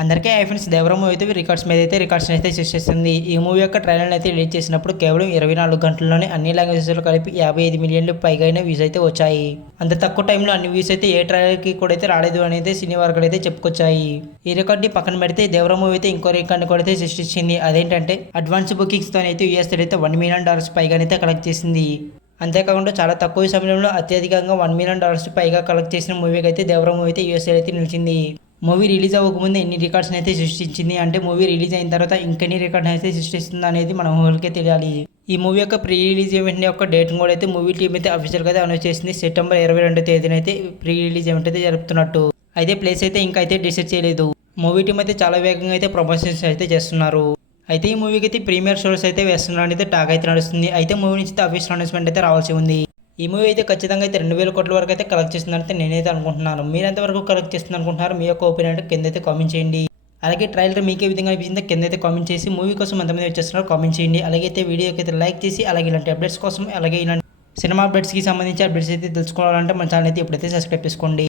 అందరికీ iPhones దేవరం movie అయితే records మీద అయితే రికార్డ్స్ అయితే సృష్టిస్తుంది. ఈ మూవీ యొక్క ట్రైలర్ అయితే రిలీజ్ చేసినప్పుడు కేవలం 24 గంటల్లోనే అన్ని లాంగ్వేజెస్లో కలిపి 55 మిలియన్లు పైగా వ్యూస్ అయితే వచ్చాయి. అంత తక్కువ టైంలో అన్ని వ్యూస్ అయితే ఏ ట్రైలర్కి కూడా అయితే రాలేదు అనేది సినీ వర్గాలు అయితే చెప్పుకొచ్చాయి. ఈ రికార్డ్ని పక్కన పెడితే దేవరం మూవీ అయితే ఇంకో రికార్డ్ని కూడా అయితే సృష్టించింది. అదేంటంటే అడ్వాన్స్ బుకింగ్స్తో అయితే యూఎస్ అయితే $1 మిలియన్ పైగా అయితే కలెక్ట్ చేసింది. అంతేకాకుండా చాలా తక్కువ సమయంలో అత్యధికంగా $1 మిలియన్ పైగా కలెక్ట్ చేసిన మూవీకి అయితే దేవరం మూవీ అయితే యూఎస్ అయితే నిలిచింది. మూవీ రిలీజ్ అవ్వకముందు ఎన్ని రికార్డ్స్ అయితే సృష్టించింది, అంటే మూవీ రిలీజ్ అయిన తర్వాత ఇంకెన్ని రికార్డ్స్ అయితే సృష్టిస్తుంది అనేది మన ఊరికే తెలియాలి. ఈ మూవీ యొక్క ప్రీ రిలీజ్ ఈవెంట్ యొక్క డేట్ కూడా అయితే మూవీ టీం అయితే అఫీషియల్గా అయితే అనౌన్స్ చేసింది. సెప్టెంబర్ 22 తేదీన అయితే ప్రీ రిలీజ్ ఈవెంట్ అయితే జరుపుతున్నట్టు. అయితే ప్లేస్ అయితే ఇంకా అయితే డిసైడ్ చేయలేదు. మూవీ టీం అయితే చాలా వేగంగా అయితే ప్రమోషన్స్ అయితే చేస్తున్నారు. అయితే ఈ మూవీకి అయితే ప్రీమియర్ షోస్ అయితే వేస్తున్నారు అయితే టాక్ అయితే నడుస్తుంది. అయితే మూవీ నుంచి అఫీషియల్ అనౌన్స్మెంట్ అయితే రావాల్సి ఉంది. ఈ మూవీ అయితే ఖచ్చితంగా అయితే 2000 కోట్ల వరకు అయితే కలెక్ట్ చేస్తుందంటే నేనైతే అనుకుంటున్నాను. మీరు ఎంతవరకు కలెక్ట్ చేస్తుంది అనుకుంటున్నారు? మీ యొక్క ఒపీనియన్ అంటే కింద అయితే కామెంట్ చేయండి. అలాగే ట్రైలర్ మీకు ఏ విధంగా అనిపించిందో కింద అయితే కామెంట్ చేసి మూవీ కోసం ఎంతమంది వచ్చేస్తున్నారో కామెంట్ చేయండి. అలాగే అయితే వీడియోకి అయితే లైక్ చేసి అలాగే ఇలాంటి అప్డేట్స్ కోసం అలాగే ఇలాంటి సినిమా అప్డేట్స్కి సంబంధించి అప్డేట్స్ అయితే తెలుసుకోవాలంటే మన ఛానల్ అయితే ఇప్పుడైతే సబ్స్క్రైబ్ చేసుకోండి.